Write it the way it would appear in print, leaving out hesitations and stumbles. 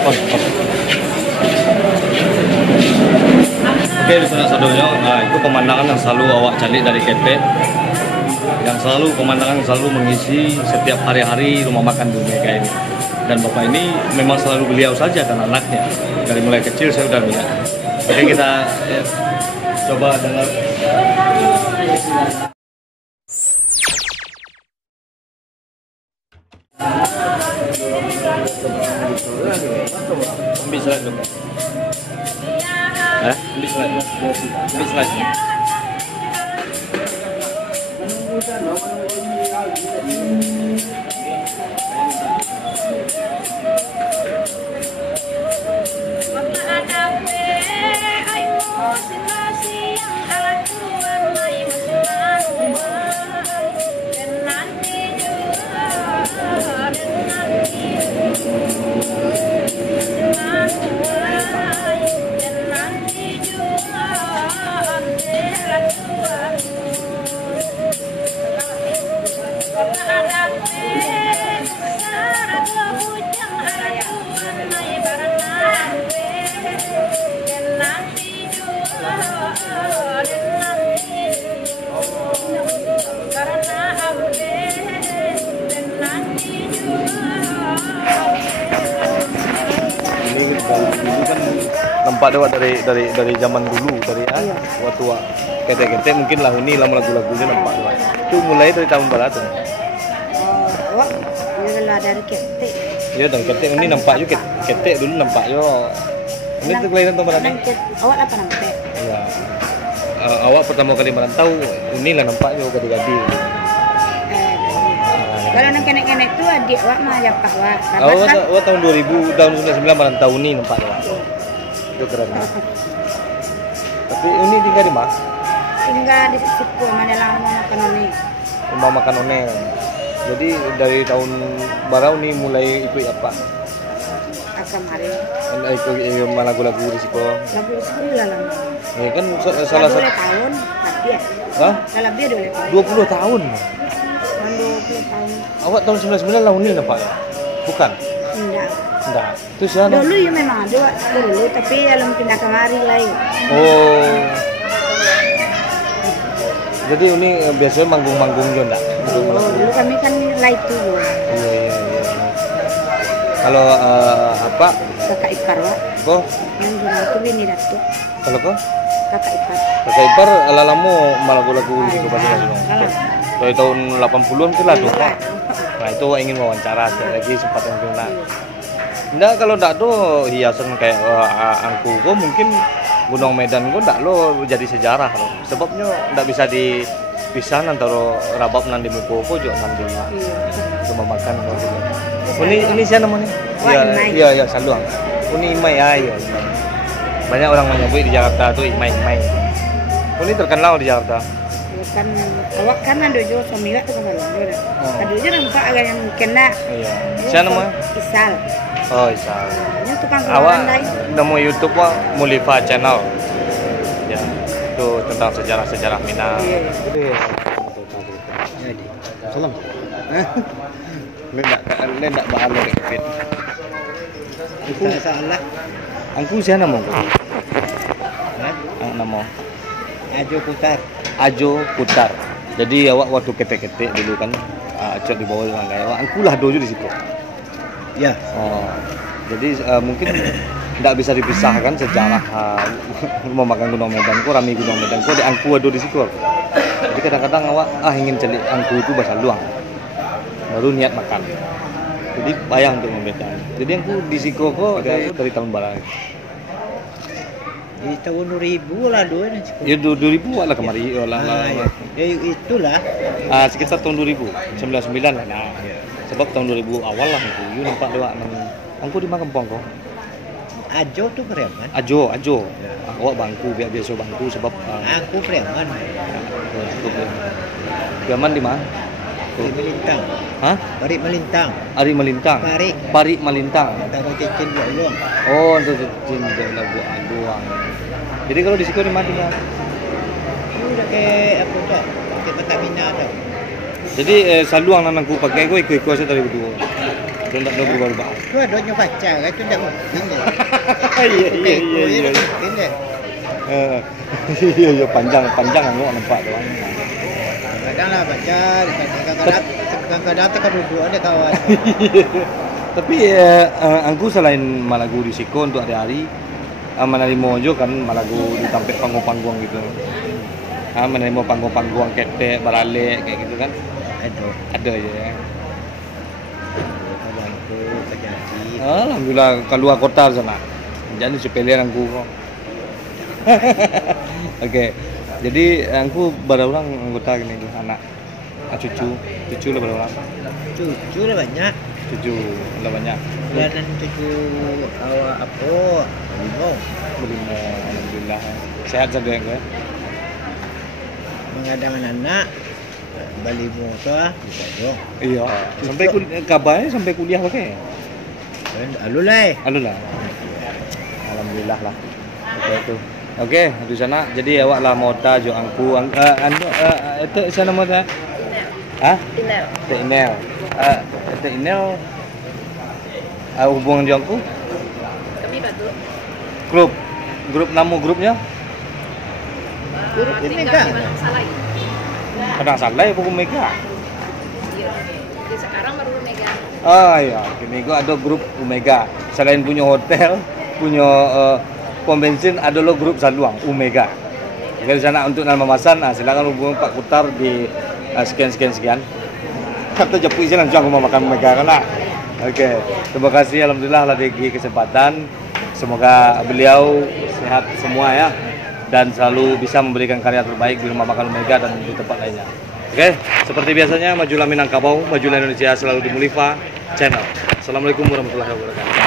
Oh, Oke, di sana sadonya. Nah, itu pemandangan yang selalu awak cari dari Ketek. Yang selalu pemandangan yang selalu mengisi setiap hari-hari rumah makan Bumega ini. Dan bapak ini memang selalu beliau saja dan anaknya. Dari mulai kecil saya sudah lihat. Oke, kita coba dengar. Bisa juga. Bisa. Bisa. Ini kan tempat dari zaman dulu waktu Ketek-Ketek mungkin lah ini lagu-lagunya nampak itu mulai dari tahun berapa tuh? Oh, ini lah dari Ketek. Iya dari Ketek ini nampak juga Ketek dulu nampak yo. Ini tuh kelahiran tahun berapa? Awak apa nampak? Iya. Awak pertama kali merantau inilah nampak yo gadi-gadi. Kalau nang kenek-kenek tu adik awak mah ya Pak Wak. Awak tahun 2000 tahun 99 merantau ini nampak ya. Itu keren. Tapi ini tinggal di mana? Tinggal di situ mana lama makan ini. Rumah makan one. Jadi dari tahun baru nih mulai ikut apa? Akan hari. Ikut lagu-lagu risiko. Lagu risiko lah lama. Ya kan salah satu tahun lebih. Hah? Lebih 20 tahun. 20 tahun. Awak tahun 99 lah ini nampak ya? Bukan? Enggak. Itu siapa? Dulu ya memang ada dulu tapi dalam pindah kemari lain. Oh. Jadi ini biasanya manggung-manggung juga enggak? Dulu kami kan lain itu. Iya. Kalau apa? Kakak ipar Wak. Kok? Yang dulu itu Lini Datu. Kalau kok? Kakak ipar. Kakak ipar ala-alamu lagu-lagu risiko pasti dong. Dari tahun 80-an ke lah tuh. Nah itu ingin wawancara lagi sempat yang kena. Enggak kalau enggak tuh hiasan kayak angku kok mungkin Gunung Medan kok enggak lo jadi sejarah loh. Sebabnya enggak bisa dipisah antara rabab nanti Mukoko juga nanti rumah makan kok. Ini siapa namanya? Iya Saluang. Ini Imai ya. Banyak orang menyebut di Jakarta tuh Imai. Ini terkenal di Jakarta. Kan awak kan ada juga suami tuh kemarin juga. Ada juga nampak agak yang kena. Iya. Siapa namanya? Isal. Oh Isal. Ini tukang awak lain. nemu YouTube wah Mulifa Channel. Ya itu tentang sejarah Minang. Iya. Salam. Lendak baal fit. Aku salah. Angku siapa namanya? Nama Ajo Putar. Jadi awak waktu ketek-ketek dulu kan acok di bawah orang kaya. Angku lah dojo di situ. Ya. Oh. Jadi mungkin tidak bisa dipisahkan sejarah rumah makan Gunung Medan ko, Rami Gunung Medan ko di angku ada di situ. Jadi kadang-kadang awak ingin cari angku itu bahasa luang. Baru niat makan. Jadi payah untuk membedakan. Jadi angku di situ kok dari tahun berapa? Di tahun 2000 lah dulu. Ya 2000 lah kemarin. Ya itulah. Sekitar tahun 2000, 99 lah. Nah, sebab tahun 2000 awal lah itu. You nampak dewa angku di Kampung kok. Ajo tuh Preman. Ajo. Ya. Awak bangku biasa bangku sebab aku Preman. Preman di mana? Di Melintang. Hah? Pari Melintang. Ari Melintang. Pari Melintang. Tahu cincin doang. Oh, untuk cincin doang. Jadi kalau di situ di mana tinggal? Udah kayak apa tuh? Pakai Pertamina tuh. Jadi saluang nanangku pakai gue ikut-ikut saya dari berdua. tak ada berubah-ubah. Itu adanya pacar, itu tidak mungkin ya. Iya. Mungkin ya. Iya panjang anu nampak tu. Kadang lah pacar, kadang-kadang duduk ada kawan. Tapi aku selain malagu risiko untuk hari-hari, menerima juga kan malagu ditampil panggung-panggung gitu. Menerima panggung-panggung ketek, barale kayak gitu kan. Ada je ya. Kawanku kejadi. Alhamdulillah keluar kota sana. Jadi sepelian aku kok. Oke. Jadi aku berulang anggota gini tuh anak cucu lah berulang. Cucu lah banyak. Cucu lah banyak. Dan cucu awak apa? Berlima, alhamdulillah. Sehat saja ya. Mengadang anak balimo tu bisa dong. Iya. Sampai kabarnya sampai kuliah pakai. Alulai. Alhamdulillah. Alhamdulillah lah. Oke itu. Oke, di sana. Jadi awak lah mau tajuk angku itu sana mau tak? Hah? Email. Email. Itu email. Hubungan dengan aku? Kami bantu. Grup nama grupnya? Grup ini kan. Salah. Kadang salah ya pokok Mega. Iya. Jadi sekarang baru Mega. Iya, kini gua ada grup Omega. Selain punya hotel, punya pom bensin, ada lo grup Saluang Omega. Jadi di sana untuk nama masan, silakan hubungi Pak Kutar di sekian. Kata Jepun sih langsung aku mau makan Omega kan lah. Oke, terima kasih alhamdulillah lah diberi kesempatan. Semoga beliau sehat semua ya dan selalu bisa memberikan karya terbaik di rumah makan Omega dan di tempat lainnya. Oke, seperti biasanya majulah Minangkabau, majulah Indonesia selalu di Mulifa Channel. Assalamualaikum warahmatullahi wabarakatuh.